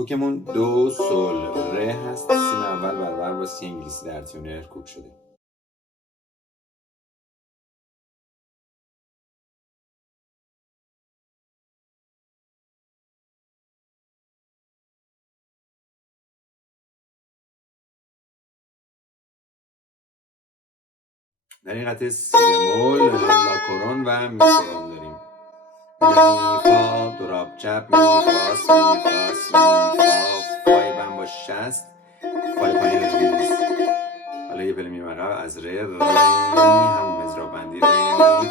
کوکمون دو سول ره هست. سیم اول برابر با سی انگلیسی در تیونر کوک شده. در این قطعه سی بمول، لاکورون و میکورون داریم. می فا دراب چپ، می فا سی فا سی فا، فای بم با شست، فای پایین ریز. حالا یه پله میریم عقب از ره می همون مزراب بندی ره می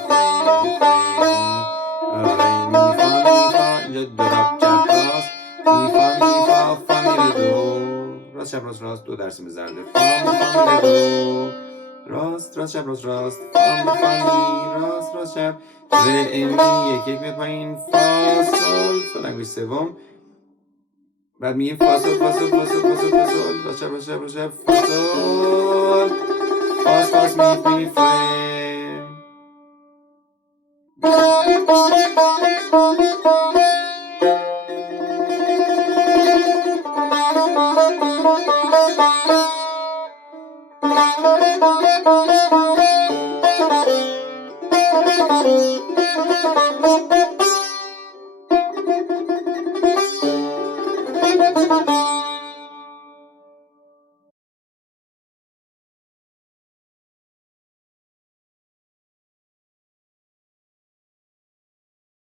فا اینجا دراب چپ راست، می فا فا میره دو، راست چپ راست راست، دو در سیم زرده، فا میره دو، راست راست چپ راست راست، فا می راست راست چپ، ره می یک میاد پایین، فا سول سول انگوش سوم، بعد میگیم فا سول فا سول فا سول فا سول فا سول، راست چپ راست چپ راست چپ، فا سول فاس فاس می فره.